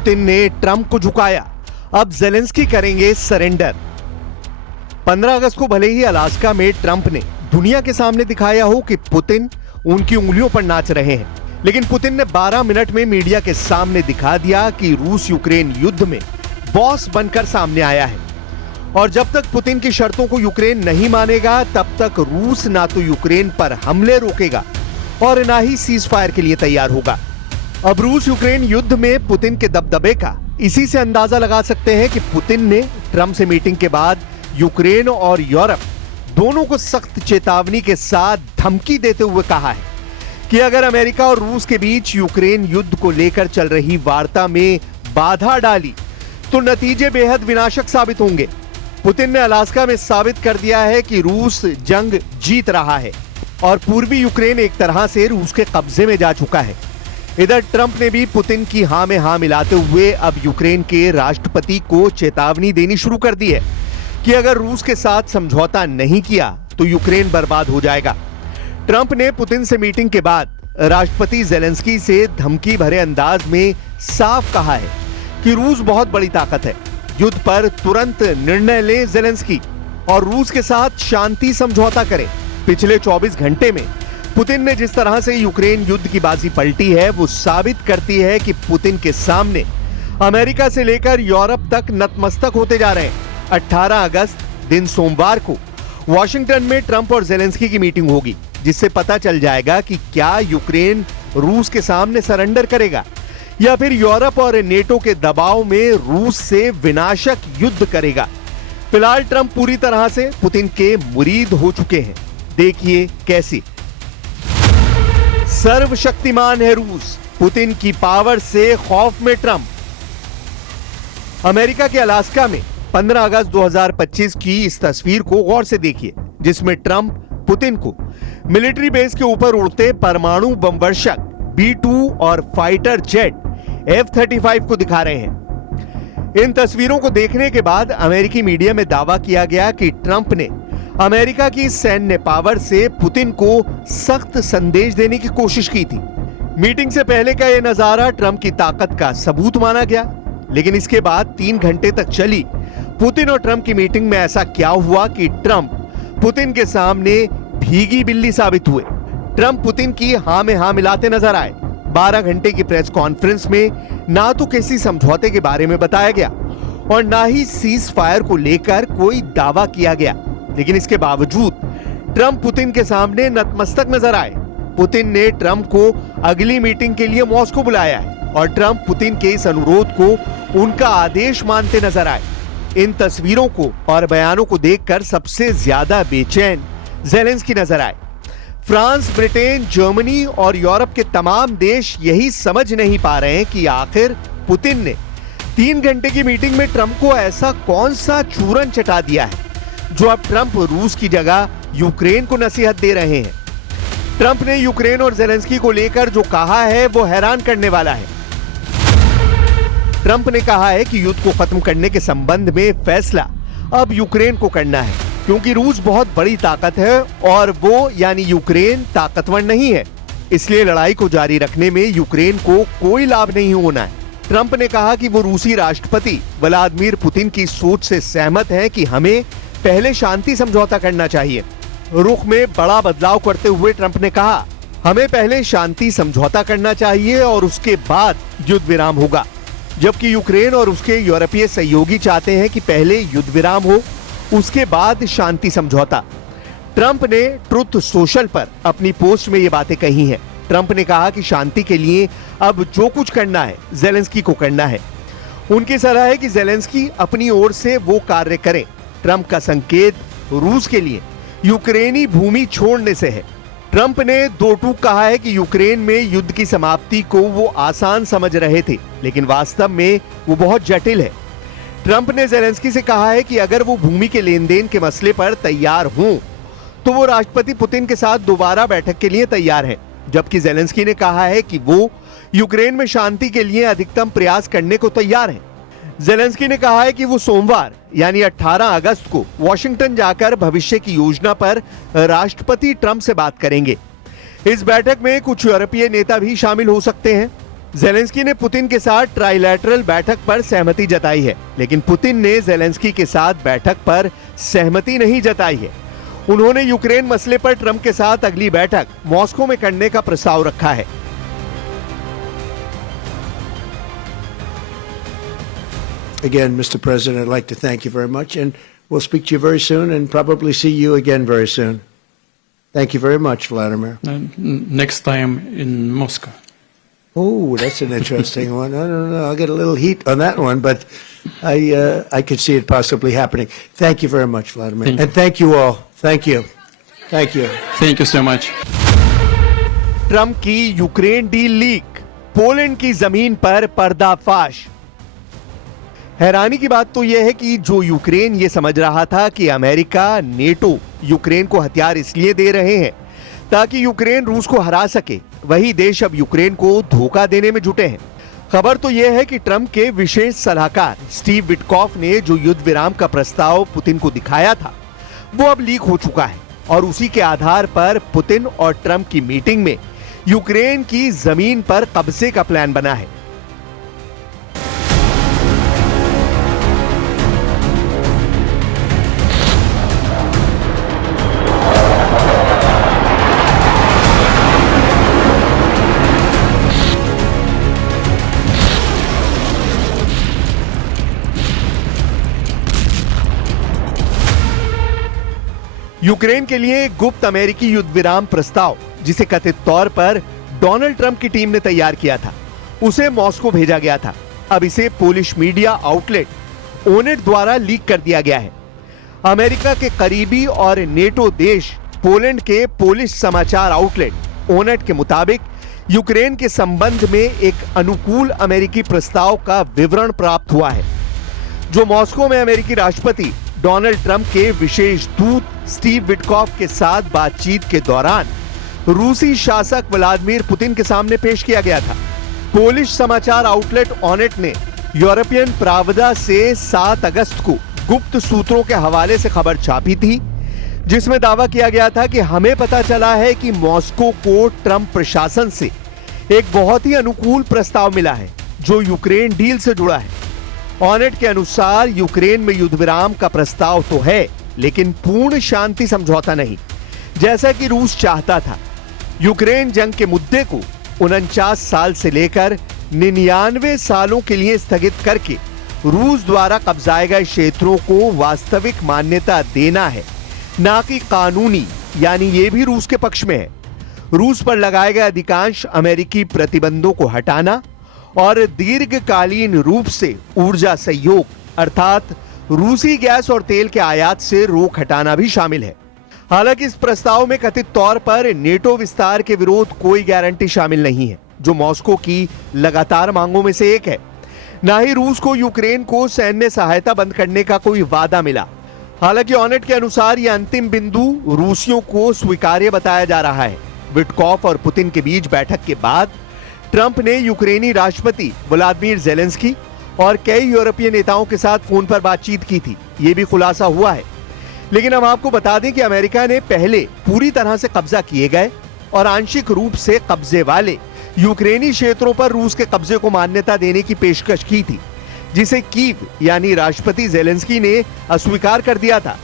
Putin ने Trump को झुकाया, अब ज़ेलेंस्की करेंगे सरेंडर। 15 अगस्त को भले ही अलास्का में ट्रंप ने दुनिया के सामने दिखाया हो कि पुतिन उनकी उंगलियों पर नाच रहे हैं, लेकिन पुतिन ने 12 मिनट में मीडिया के सामने दिखा दिया कि रूस यूक्रेन युद्ध में बॉस बनकर सामने आया है। और जब तक पुतिन की शर्तों को यूक्रेन नहीं मानेगा, तब तक रूस ना तो यूक्रेन पर हमले रोकेगा और ना ही सीज फायर के लिए तैयार होगा। अब रूस यूक्रेन युद्ध में पुतिन के दबदबे का इसी से अंदाजा लगा सकते हैं कि पुतिन ने ट्रंप से मीटिंग के बाद यूक्रेन और यूरोप दोनों को सख्त चेतावनी के साथ धमकी देते हुए कहा है कि अगर अमेरिका और रूस के बीच यूक्रेन युद्ध को लेकर चल रही वार्ता में बाधा डाली तो नतीजे बेहद विनाशक साबित होंगे। पुतिन ने अलास्का में साबित कर दिया है कि रूस जंग जीत रहा है और पूर्वी यूक्रेन एक तरह से रूस के कब्जे में जा चुका है। इधर ट्रंप ने भी पुतिन की हां में हां मिलाते हुए अब यूक्रेन के राष्ट्रपति को चेतावनी देनी शुरू कर दी है कि अगर रूस के साथ समझौता नहीं किया तो यूक्रेन बर्बाद हो जाएगा। ट्रंप ने पुतिन से मीटिंग के बाद राष्ट्रपति ज़ेलेंस्की से धमकी भरे अंदाज में साफ कहा है कि रूस बहुत बड़ी ताकत है, युद्ध पर तुरंत निर्णय ले ज़ेलेंस्की और रूस के साथ शांति समझौता करें। पिछले 24 घंटे में पुतिन ने जिस तरह से यूक्रेन युद्ध की बाजी पलटी है, वो साबित करती है कि पुतिन के सामने अमेरिका से लेकर यूरोप तक नतमस्तक होते जा रहे हैं। 18 अगस्त दिन सोमवार को वॉशिंगटन में ट्रंप और ज़ेलेंस्की की मीटिंग होगी, जिससे पता चल जाएगा कि क्या यूक्रेन रूस के सामने सरेंडर करेगा या फिर यूरोप और नेटो के दबाव में रूस से विनाशक युद्ध करेगा। फिलहाल ट्रंप पूरी तरह से पुतिन के मुरीद हो चुके हैं। देखिए कैसे। सर्वशक्तिमान है रूस, पुतिन की पावर से खौफ में ट्रंप। अमेरिका के अलास्का में 15 अगस्त 2025 की इस तस्वीर को गौर से देखिए, जिसमें ट्रंप पुतिन को मिलिट्री बेस के ऊपर उड़ते परमाणु बम वर्षक B-2 और फाइटर जेट F-35 को दिखा रहे हैं। इन तस्वीरों को देखने के बाद अमेरिकी मीडिया में दावा किया गया कि ट्रंप ने अमेरिका की सैन्य पावर से पुतिन को सख्त संदेश देने की कोशिश की थी। मीटिंग से पहले का यह नजारा ट्रंप की ताकत का सबूत माना गया, लेकिन इसके बाद 3 घंटे तक चली पुतिन और ट्रंप की मीटिंग में ऐसा क्या हुआ कि ट्रंप पुतिन के सामने भीगी बिल्ली साबित हुए। ट्रंप पुतिन की हां में हां मिलाते नजर आए। 12 घंटे की प्रेस कॉन्फ्रेंस में ना तो किसी समझौते के बारे में बताया गया और ना ही सीज फायर को लेकर कोई दावा किया गया, लेकिन इसके बावजूद ट्रंप पुतिन के सामने नतमस्तक नजर आए। पुतिन ने ट्रंप को अगली मीटिंग के लिए मॉस्को बुलाया है और ट्रंप पुतिन के इस अनुरोध को उनका आदेश मानते नजर आए। इन तस्वीरों को और बयानों को देखकर सबसे ज्यादा बेचैन ज़ेलेंस्की नजर आए। फ्रांस, ब्रिटेन, जर्मनी और यूरोप के तमाम देश यही समझ नहीं पा रहे हैं कि आखिर पुतिन ने 3 घंटे की मीटिंग में ट्रंप को ऐसा कौन सा चूरन चटा दिया है जो अब ट्रंप रूस की जगह यूक्रेन को नसीहत दे रहे हैं। ट्रंप ने यूक्रेन और ज़ेलेंस्की को लेकर जो कहा है वो हैरान करने वाला है। ट्रंप ने कहा है कि युद्ध को खत्म करने के संबंध में फैसला अब यूक्रेन को करना है, क्योंकि रूस बहुत बड़ी ताकत है और वो यानी यूक्रेन ताकतवर नहीं है, इसलिए लड़ाई को जारी रखने में यूक्रेन को कोई लाभ नहीं होना है। ट्रंप ने कहा कि वो रूसी राष्ट्रपति व्लादिमीर पुतिन की सोच से सहमत हैं कि हमें पहले शांति समझौता करना चाहिए। रुख में बड़ा बदलाव करते हुए ट्रंप ने कहा, हमें पहले शांति समझौता करना चाहिए और उसके बाद युद्ध विराम होगा, जबकि यूक्रेन और उसके यूरोपीय सहयोगी चाहते हैं कि पहले युद्ध विराम हो, उसके बाद शांति समझौता। ट्रंप ने ट्रुथ सोशल पर अपनी पोस्ट में ये बातें कही हैं। ट्रंप ने कहा कि शांति के लिए अब जो कुछ करना है ज़ेलेंस्की को करना है। उनकी सलाह है कि ज़ेलेंस्की अपनी ओर से वो कार्य करें। ट्रंप का संकेत रूस के लिए यूक्रेनी भूमि छोड़ने से है। ट्रंप ने दो टूक कहा है कि यूक्रेन में युद्ध की समाप्ति को वो आसान समझ रहे थे, लेकिन वास्तव में वो बहुत जटिल है। ट्रंप ने ज़ेलेंस्की से कहा है कि अगर वो भूमि के लेन देन के मसले पर तैयार हों तो वो राष्ट्रपति पुतिन के साथ दोबारा बैठक के लिए तैयार हैं, जबकि ज़ेलेंस्की ने कहा है कि वो यूक्रेन में शांति के लिए अधिकतम प्रयास करने को तैयार हैं। ज़ेलेंस्की ने कहा है कि वो सोमवार यानी 18 अगस्त को वॉशिंगटन जाकर भविष्य की योजना पर राष्ट्रपति ट्रंप से बात करेंगे। इस बैठक में कुछ यूरोपीय नेता भी शामिल हो सकते हैं। जेलेंस्की ने पुतिन के साथ ट्राइलैटरल बैठक पर सहमति जताई है, लेकिन पुतिन ने जेलेंस्की के साथ बैठक पर सहमति नहीं जताई है। उन्होंने यूक्रेन मसले पर ट्रंप के साथ अगली बैठक मॉस्को में करने का प्रस्ताव रखा है। Again, Mr. President, I'd like to thank you very much, and we'll speak to you very soon and probably see you again very soon. Thank you very much, Vladimir. Next time in Moscow. Oh, that's an interesting one. I don't know. I'll get a little heat on that one, but I could see it possibly happening. Thank you very much, Vladimir. And thank you all. Thank you. Thank you. Thank you so much. Trump की Ukraine deal leak, Poland की जमीन पर पर्दाफाश। हैरानी की बात तो यह है कि जो यूक्रेन ये समझ रहा था कि अमेरिका, नेटो यूक्रेन को हथियार इसलिए दे रहे हैं ताकि यूक्रेन रूस को हरा सके, वही देश अब यूक्रेन को धोखा देने में जुटे हैं। खबर तो यह है कि ट्रंप के विशेष सलाहकार स्टीव विटकॉफ ने जो युद्ध विराम का प्रस्ताव पुतिन को दिखाया था, वो अब लीक हो चुका है और उसी के आधार पर पुतिन और ट्रंप की मीटिंग में यूक्रेन की जमीन पर कब्जे का प्लान बना है। यूक्रेन के लिए एक गुप्त अमेरिकी युद्ध विराम प्रस्ताव, जिसे कथित तौर पर डोनाल्ड ट्रंप की टीम ने तैयार किया था, उसे मॉस्को भेजा गया था। अब इसे पोलिश मीडिया आउटलेट ओनेट द्वारा लीक कर दिया गया है। अमेरिका के करीबी और नेटो देश पोलैंड के पोलिश समाचार आउटलेट ओनेट के मुताबिक यूक्रेन के संबंध में एक अनुकूल अमेरिकी प्रस्ताव का विवरण प्राप्त हुआ है, जो मॉस्को में अमेरिकी राष्ट्रपति डोनाल्ड ट्रंप के विशेष दूत स्टीव विटकॉफ के साथ बातचीत के दौरान रूसी शासक व्लादिमीर पुतिन के सामने पेश किया गया था। पोलिश समाचार आउटलेट ऑनेट ने यूरोपियन प्रावदा से 7 अगस्त को गुप्त सूत्रों के हवाले से खबर छापी थी, जिसमें दावा किया गया था कि हमें पता चला है कि मॉस्को को ट्रंप प्रशासन से एक बहुत ही अनुकूल प्रस्ताव मिला है जो यूक्रेन डील से जुड़ा है। ऑनेट के अनुसार यूक्रेन में युद्ध विराम का प्रस्ताव तो है, लेकिन पूर्ण शांति समझौता नहीं, जैसा कि रूस चाहता था। यूक्रेन जंग के मुद्दे को 49 साल से लेकर 99 सालों के लिए स्थगित करके रूस द्वारा कब्जाए गए क्षेत्रों को वास्तविक मान्यता देना है, ना कि कानूनी, यानी ये भी रूस के पक्ष में है। रूस पर लगाए गए अधिकांश अमेरिकी प्रतिबंधों को हटाना और दीर्घकालीन रूप से ऊर्जा सहयोग अर्थात रूसी गैस और तेल के आयात से रोक हटाना भी शामिल है। हालांकि इस प्रस्ताव में कथित तौर पर नेटो विस्तार के विरोध कोई गारंटी शामिल नहीं है, जो मॉस्को की लगातार मांगों में से एक है। ना ही रूस को यूक्रेन को सैन्य सहायता बंद करने का कोई वादा मिला। हालांकि ऑनेट के अनुसार यह अंतिम बिंदु रूसियों को स्वीकार्य बताया जा रहा है। विटकॉफ और पुतिन के बीच बैठक के बाद ट्रंप ने यूक्रेनी राष्ट्रपति व्लादिमीर जेलेंस्की और कई यूरोपीय नेताओं के साथ फोन पर बातचीत की थी, ये भी खुलासा हुआ है। लेकिन हम आपको बता दें कि अमेरिका ने पहले पूरी तरह से कब्जा किए गए और आंशिक रूप से कब्जे वाले यूक्रेनी क्षेत्रों पर रूस के कब्जे को मान्यता देने की पेशकश की थी, जिसे कीव यानी राष्ट्रपति जेलेंस्की ने अस्वीकार कर दिया था।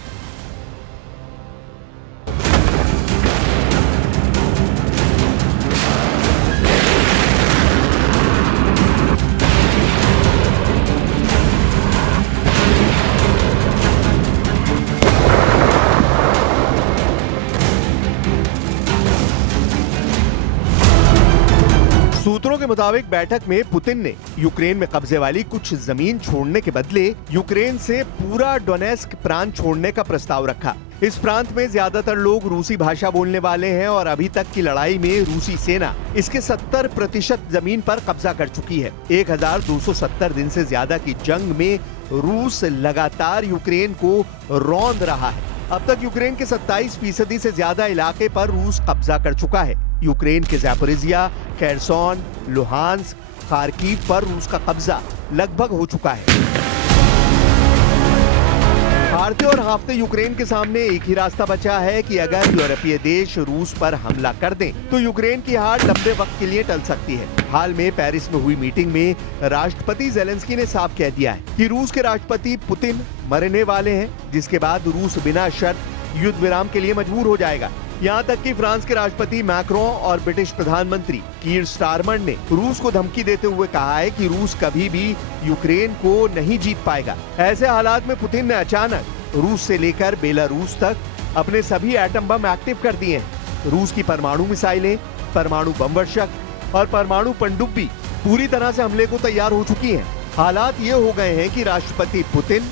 सूत्रों के मुताबिक बैठक में पुतिन ने यूक्रेन में कब्जे वाली कुछ जमीन छोड़ने के बदले यूक्रेन से पूरा डोनेस्क प्रांत छोड़ने का प्रस्ताव रखा। इस प्रांत में ज्यादातर लोग रूसी भाषा बोलने वाले हैं और अभी तक की लड़ाई में रूसी सेना इसके 70% जमीन पर कब्जा कर चुकी है। 1270 दिन से ज्यादा की जंग में रूस लगातार यूक्रेन को रौंद रहा है। अब तक यूक्रेन के 27% से ज्यादा इलाके पर रूस कब्जा कर चुका है। यूक्रेन के ज़ैपोरिज़िया, खेरसोन, लुहांस्क, खार्किव पर रूस का कब्जा लगभग हो चुका है। हारते और हाफते यूक्रेन के सामने एक ही रास्ता बचा है कि अगर यूरोपीय देश रूस पर हमला कर दें तो यूक्रेन की हार लंबे वक्त के लिए टल सकती है। हाल में पेरिस में हुई मीटिंग में राष्ट्रपति जेलेंस्की ने साफ कह दिया है कि रूस के राष्ट्रपति पुतिन मरने वाले हैं, जिसके बाद रूस बिना शर्त युद्ध विराम के लिए मजबूर हो जाएगा। यहाँ तक कि फ्रांस के राष्ट्रपति मैक्रों और ब्रिटिश प्रधानमंत्री कीर स्टारमर ने रूस को धमकी देते हुए कहा है कि रूस कभी भी यूक्रेन को नहीं जीत पाएगा। ऐसे हालात में पुतिन ने अचानक रूस से लेकर बेलारूस तक अपने सभी एटम बम एक्टिव कर दिए हैं। रूस की परमाणु मिसाइलें, परमाणु बम वर्षक और परमाणु पनडुब्बी पूरी तरह से हमले को तैयार हो चुकी हैं। हालात ये हो गए हैं कि राष्ट्रपति पुतिन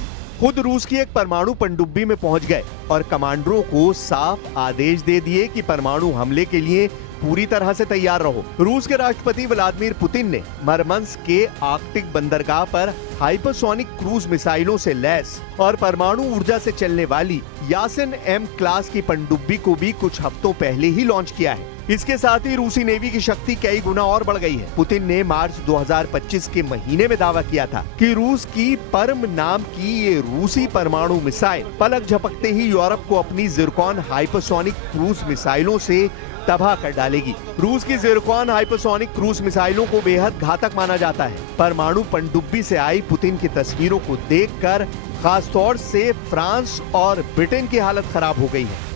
खुद रूस की एक परमाणु पनडुब्बी में पहुंच गए और कमांडरों को साफ आदेश दे दिए कि परमाणु हमले के लिए पूरी तरह से तैयार रहो। रूस के राष्ट्रपति व्लादिमीर पुतिन ने मरमंस्क के आर्कटिक बंदरगाह पर हाइपरसोनिक क्रूज मिसाइलों से लैस और परमाणु ऊर्जा से चलने वाली यासिन एम क्लास की पनडुब्बी को भी कुछ हफ्तों पहले ही लॉन्च किया है। इसके साथ ही रूसी नेवी की शक्ति कई गुना और बढ़ गई है। पुतिन ने मार्च 2025 के महीने में दावा किया था कि रूस की पर्म नाम की ये रूसी परमाणु मिसाइल पलक झपकते ही यूरोप को अपनी जिरकॉन हाइपरसोनिक क्रूज मिसाइलों से तबाह कर डालेगी। रूस की जिरकॉन हाइपरसोनिक क्रूज मिसाइलों को बेहद घातक माना जाता है। परमाणु पनडुब्बी से आई पुतिन की तस्वीरों को देखकर खासतौर से फ्रांस और ब्रिटेन की हालत खराब हो गई है।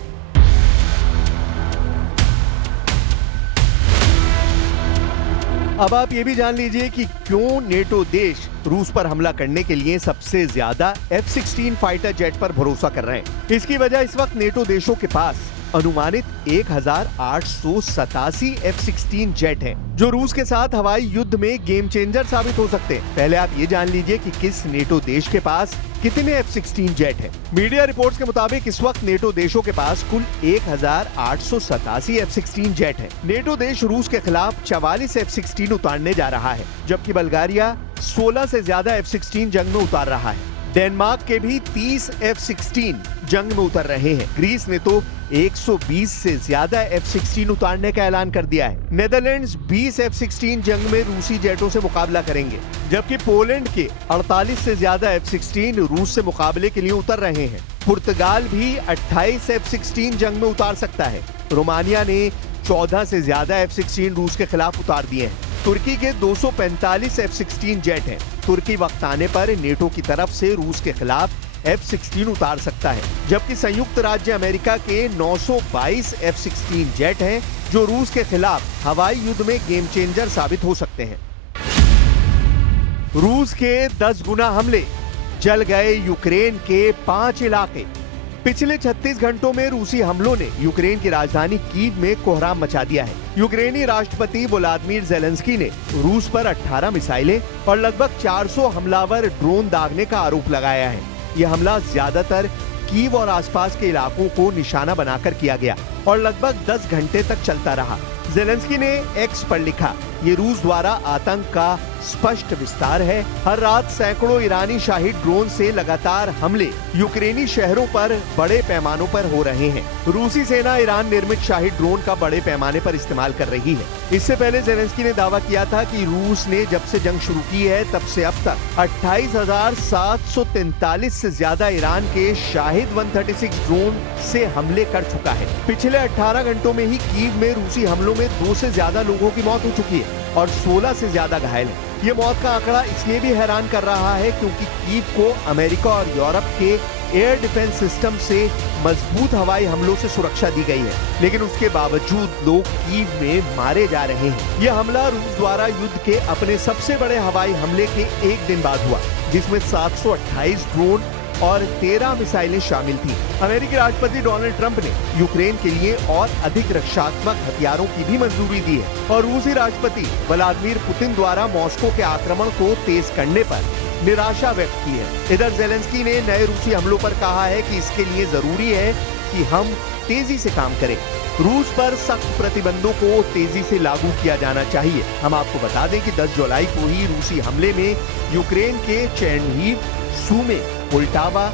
अब आप ये भी जान लीजिए कि क्यों नेटो देश रूस पर हमला करने के लिए सबसे ज्यादा F-16 फाइटर जेट पर भरोसा कर रहे हैं। इसकी वजह इस वक्त नेटो देशों के पास अनुमानित 1887 F-16 जेट हैं, जो रूस के साथ हवाई युद्ध में गेम चेंजर साबित हो सकते हैं। पहले आप ये जान लीजिए कि किस नेटो देश के पास कितने F-16 जेट हैं। मीडिया रिपोर्ट्स के मुताबिक इस वक्त नेटो देशों के पास कुल 1887 F-16 जेट हैं। नेटो देश रूस के खिलाफ 44 F-16 उतारने जा रहा है, जबकि बल्गारिया 16 से ज्यादा F-16 जंग में उतार रहा है। डेनमार्क के भी 30 F-16 जंग में उतर रहे हैं। ग्रीस ने तो 120 से ज्यादा F-16 उतारने का ऐलान कर दिया है। नेदरलैंड्स 20 F-16 जंग में रूसी जेटों से मुकाबला करेंगे, जबकि पोलैंड के 48 से ज्यादा F-16 रूस से मुकाबले के लिए उतर रहे हैं। पुर्तगाल भी 28 F-16 जंग में उतार सकता है। रोमानिया ने 14 से ज्यादा F-16 रूस के खिलाफ उतार दिए हैं। तुर्की के 245 F-16 जेट हैं। तुर्की वक्त आने पर नेटो की तरफ से रूस के खिलाफ F-16 उतार सकता है, जबकि संयुक्त राज्य अमेरिका के 922 F-16 जेट हैं, जो रूस के खिलाफ हवाई युद्ध में गेम चेंजर साबित हो सकते हैं। रूस के 10 गुना हमले, जल गए यूक्रेन के 5 इलाके। पिछले 36 घंटों में रूसी हमलों ने यूक्रेन की राजधानी कीव में कोहराम मचा दिया है। यूक्रेनी राष्ट्रपति व्लादिमीर जेलेंस्की ने रूस पर 18 मिसाइलें और लगभग 400 हमलावर ड्रोन दागने का आरोप लगाया है। यह हमला ज्यादातर कीव और आसपास के इलाकों को निशाना बनाकर किया गया और लगभग 10 घंटे तक चलता रहा। जेलेंस्की ने एक्स पर लिखा, ये रूस द्वारा आतंक का स्पष्ट विस्तार है। हर रात सैकड़ों ईरानी शाही ड्रोन से लगातार हमले यूक्रेनी शहरों पर बड़े पैमानों पर हो रहे हैं। रूसी सेना ईरान निर्मित शाही ड्रोन का बड़े पैमाने पर इस्तेमाल कर रही है। इससे पहले जेलेंस्की ने दावा किया था कि रूस ने जब से जंग शुरू की है तब से अब तक 28,743 से ज्यादा ईरान के शाहिद 136 ड्रोन से हमले कर चुका है। पिछले 18 घंटों में ही कीव में रूसी हमलों में 2 से ज्यादा लोगों की मौत हो चुकी है और 16 से ज्यादा घायल हैं। ये मौत का आंकड़ा इसलिए भी हैरान कर रहा है क्योंकि कीव को अमेरिका और यूरोप के एयर डिफेंस सिस्टम से मजबूत हवाई हमलों से सुरक्षा दी गई है, लेकिन उसके बावजूद लोग कीव में मारे जा रहे हैं। यह हमला रूस द्वारा युद्ध के अपने सबसे बड़े हवाई हमले के एक दिन बाद हुआ, जिसमें 728 ड्रोन और 13 मिसाइलें शामिल थी। अमेरिकी राष्ट्रपति डोनाल्ड ट्रंप ने यूक्रेन के लिए और अधिक रक्षात्मक हथियारों की भी मंजूरी दी है और रूसी राष्ट्रपति व्लादिमीर पुतिन द्वारा मॉस्को के आक्रमण को तेज करने पर निराशा व्यक्त की है। इधर जेलेंस्की ने नए रूसी हमलों पर कहा है कि इसके लिए जरूरी है कि हम तेजी से काम करें। रूस पर सख्त प्रतिबंधों को तेजी से लागू किया जाना चाहिए। हम आपको बता दें कि 10 जुलाई को ही रूसी हमले में यूक्रेन के चेर्निहिव, सूमे, पोल्टावा,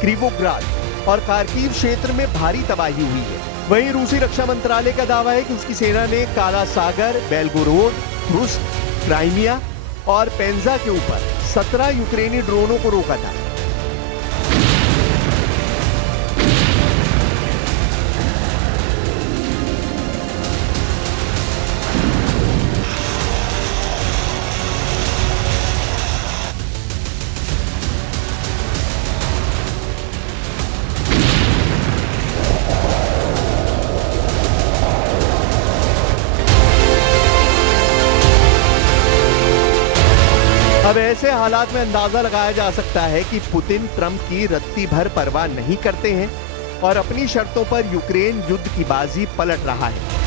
क्रीवोग्राद और खार्किव क्षेत्र में भारी तबाही हुई है। वहीं रूसी रक्षा मंत्रालय का दावा है कि उसकी सेना ने काला सागर, बेलगोरोड, रुस्क, क्राइमिया और पेंजा के ऊपर 17 यूक्रेनी ड्रोनों को रोका था। अब ऐसे हालात में अंदाजा लगाया जा सकता है कि पुतिन ट्रंप की रत्ती भर परवाह नहीं करते हैं और अपनी शर्तों पर यूक्रेन युद्ध की बाजी पलट रहा है।